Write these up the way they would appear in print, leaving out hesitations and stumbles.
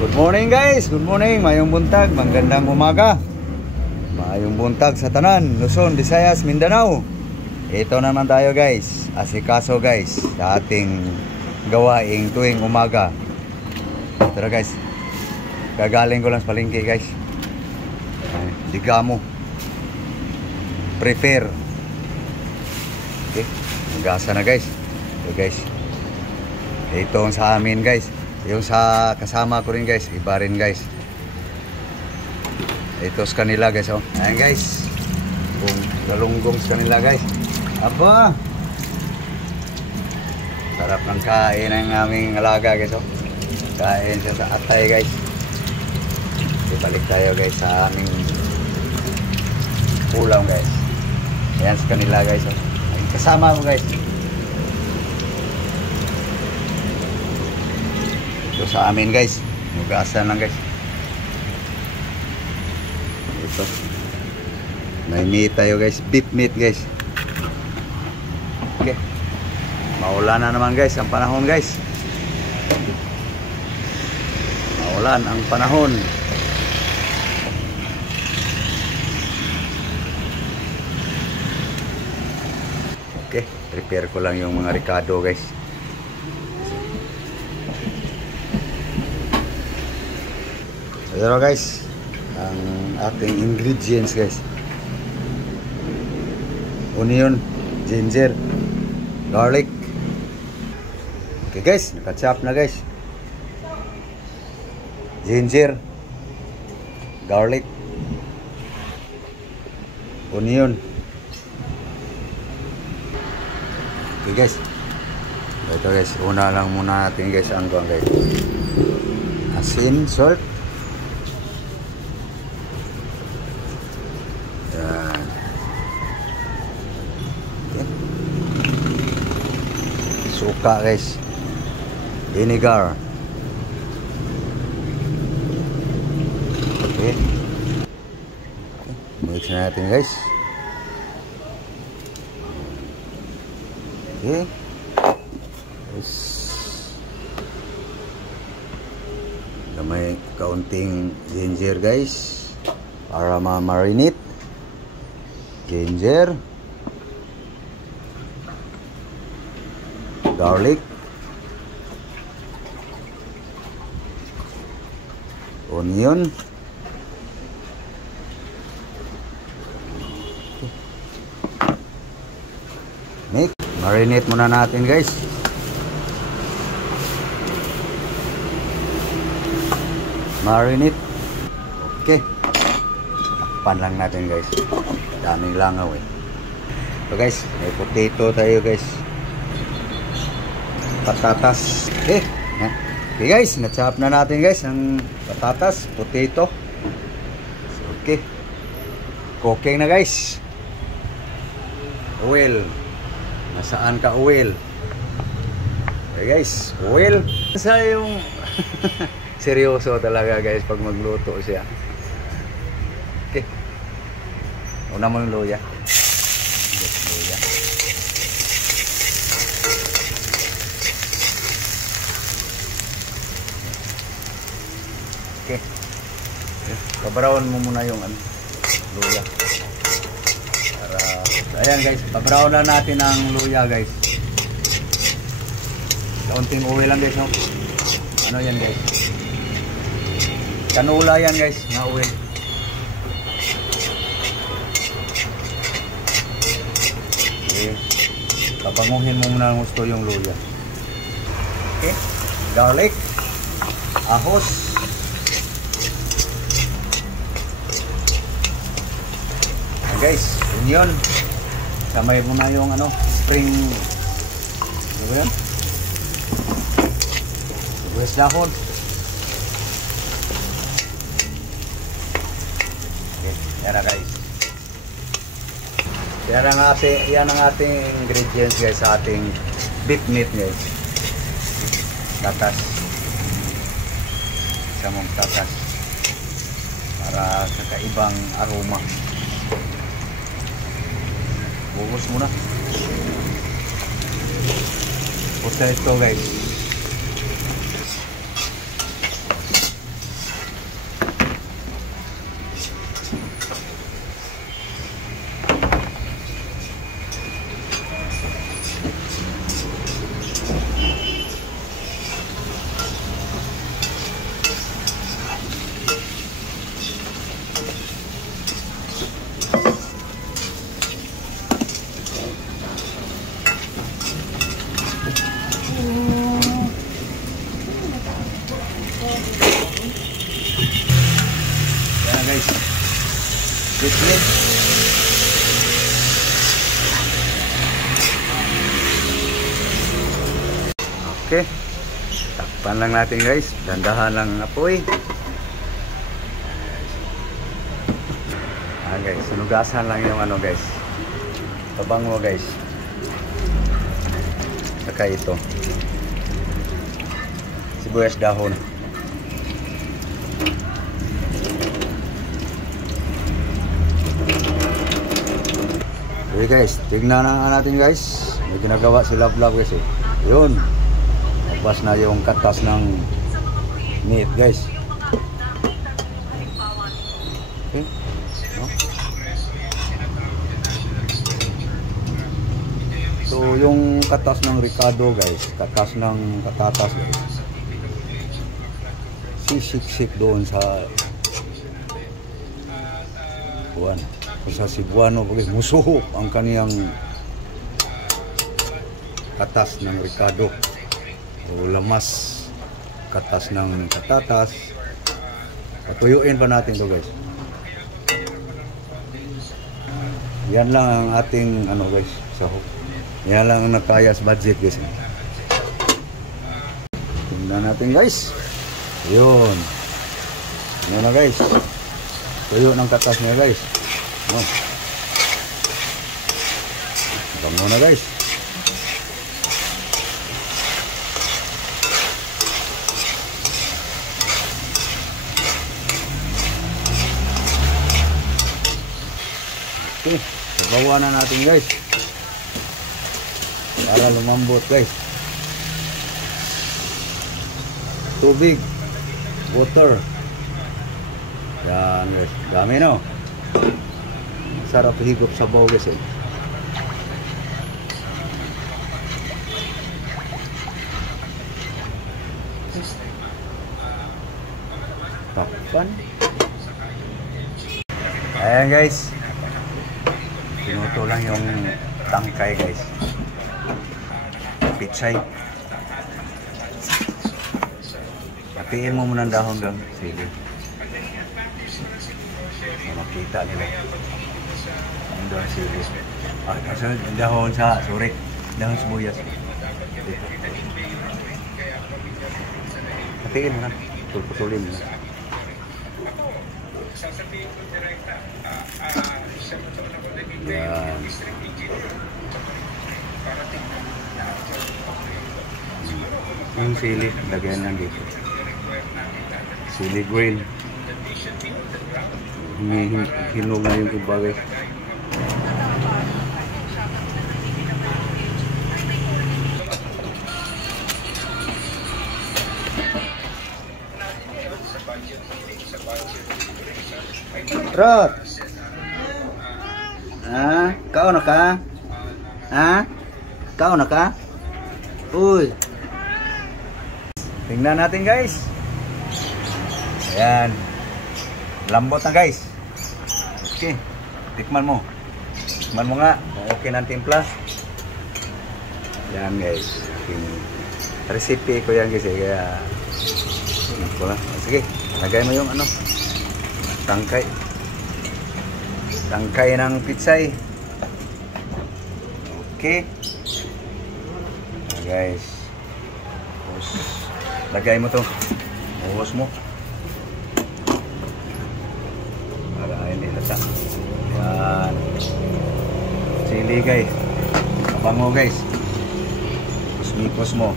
Good morning guys, good morning, mayong buntag, magandang umaga. Mayong buntag sa tanan, Luzon, Visayas, Mindanao. Ito naman tayo guys, asikaso guys sa ating gawaing tuwing umaga. Tara guys, gagaling ko lang sa palengke guys. Digamo prepare. Okay, magasa na guys. So guys, ito sa amin guys. Yung sa kasama ko rin guys, iba rin guys. Ito sa kanila guys, oh. Ayan guys, kung galunggong sa kanila guys. Aba, sarap ng kain ng aming alaga guys, oh. Kain siya sa atay guys. Ibalik tayo guys sa aming ulam guys. Ayan sa kanila guys, oh. Kasama ko guys. Sa amin guys, mugasan lang guys. Ito, may meat tayo guys, beef meat guys. Okay, maulan na naman guys ang panahon guys. Maulan ang panahon. Okay, prepare ko lang yung mga ricado guys. Pero guys, ang ating ingredients guys: onion, ginger, garlic. Okay guys, naka-chop na guys. Ginger, garlic, onion. Okay guys, ito guys, una lang muna natin guys ang guys: asin, salt. Suka guys, vinegar. Okay, mix na natin guys. Okay, yes. May kaunting ginger guys para ma-marinate. Ginger, garlic, onion, mix. Marinate muna natin guys. Marinate. Okay, takpan lang natin guys. Daming langaw eh. So guys, may potato tayo guys, patatas. Okay, okay guys, na-chop na natin guys ang patatas, potato. Okay, cooking na guys. Oil, nasaan ka oil? Okay guys, oil. Sa yung seryoso talaga guys pag magluto siya. Okay, una mo yung luya. Luya. Okay, pabrown mo muna yung luya. Para, ayan guys, pabrown na natin ang luya guys. Kaunting oil lang guys, no? Ano yan guys? Kanula yan guys, na oil. Okay, papanguhin mo muna ng gusto yung luya. Okay, garlic, ahos, guys, onion. Kamay mo na yung spring, ano ba yan? Sibuyas dahon. Okay, yan na guys. Yan ang ating ingredients guys sa ating beef meat guys. Tatas. Isa mong tatas para sa kaibang aroma. Bubos muna. Potato guys. Yan guys. Split. Okay. Takpan lang natin guys. Dandahan lang apoy. Guys, sinugasan lang yung ano guys. Pabango guys. Saka ito. Sibuyas dahon. Okay guys, tignan na natin guys. May ginagawa si Love guys eh. Yun. Tapos na yung katas ng meat guys. Okay. No? So yung katas ng Ricardo guys, katas ng katatas guys, sisiksik doon sa buwan. Kung sa Cebuano guys, musuho ang kaniyang katas ng Ricardo o lamas katas ng katatas. Patuyuin pa natin to guys. Yan lang ang ating ano guys, sahog. Yan lang ang nakaya sa budget guys. Tingnan natin guys. Yun. Yan na guys. Tuyo ng katas niya guys. No. Bango na guys. Okay. Sabawan na natin guys. Para lumambot guys. Tubig, water. Yan guys, dami no. Sarap higop sabaw guys eh. Takpan. Ayan guys. Pinuto lang yung tangkay guys. Pitsay. Hatiin mo muna ang dahon gang. Sige. Makita nila. Ang dahon sige. Kasunod ang dahon sa, sorry. Dahon sibuyas. Hatiin mo na. Putulin mo na. Yan. Yung sili, lagyan lang dito. Sili green. Hinog na yung iba guys. Rod! Ah, kau na ka? Ah? Kau na ka? Uy! Tingnan natin guys. Ayan. Lambot na guys. Okay. Tikman mo. Tikman mo nga. Okay ng timpla. Ayan guys. Recipe ko yan guys. Kaya sige. Lagay mo yung ano. Tangkay. Tangkay ng pitsay. Okay. Guys. Lagay mo to. Buhos mo. Para hindi lata. Yan. Sili guys. Bango guys. Kusmikos mo.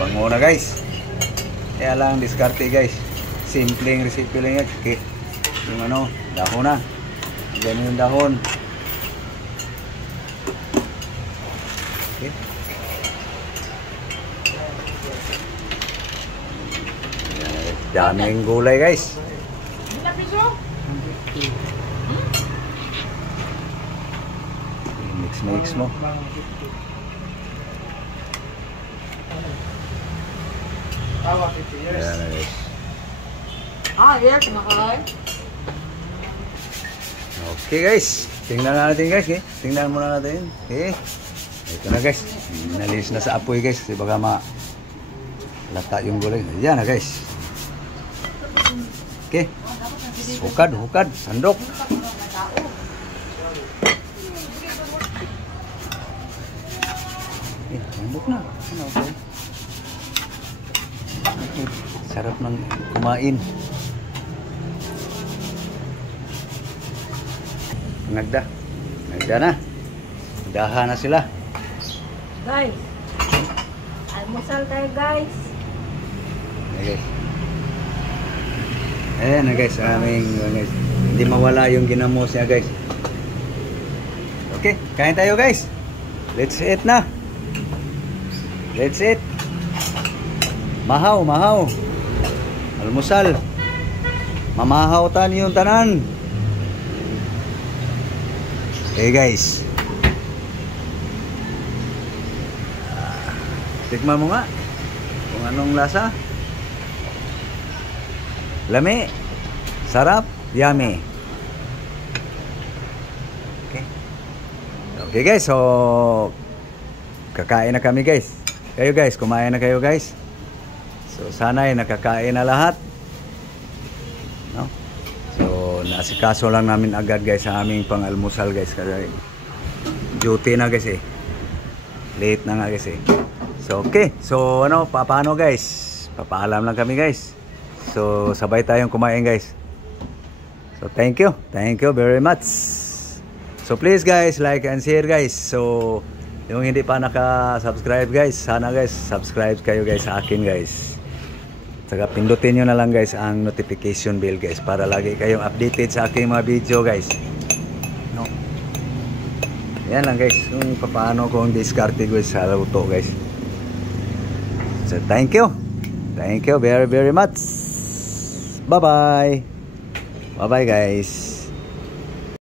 Bango na guys. Kaya lang diskarte guys. Simpleng recipe lang yan. Okay. Yung ano, dahon na. Lagay mo yung dahon. Okay. Daming gulay guys. Mix mo. Ayan guys. Yes, makakay. Okay guys. Tingnan natin guys. Okay. Tingnan muna natin. Okay. Ito na guys. Nalis na sa apoy guys. Baka Lata yung gulay. Yan na guys. Okay. Hukad, sandok. Sandok na. Okay. Sarap ng kumain. Nagda na. Daha na sila. Guys, almusal tayo guys. Okay. Ayan na guys, guys. Hindi mawala yung ginamos niya guys. Okay, kain tayo guys. Let's eat na. Let's eat. Mahaw. Almusal. Mamahawtan yung tanan. Okay guys. Tikman mo nga kung anong lasa. Lami, sarap, yummy. Okay guys, so kakain na kami guys. Kayo guys, kumain na kayo guys. So sana ay nakakain na lahat. No? So naasikaso lang namin agad guys sa aming pang-almusal guys kasi duty na guys eh. Late na nga guys eh. So okay, so paano guys? Papaalam lang kami guys. So sabay tayong kumain guys. So thank you very much. So please guys, like and share guys. So yung hindi pa naka-subscribe guys, sana guys subscribe kayo guys sa akin guys. Saka pindutin nyo na lang guys ang notification bell guys para lagi kayong updated sa aking mga video guys. No. Yan lang guys, kung paano kong diskarte guys sa luto guys. So thank you very much. Bye bye guys.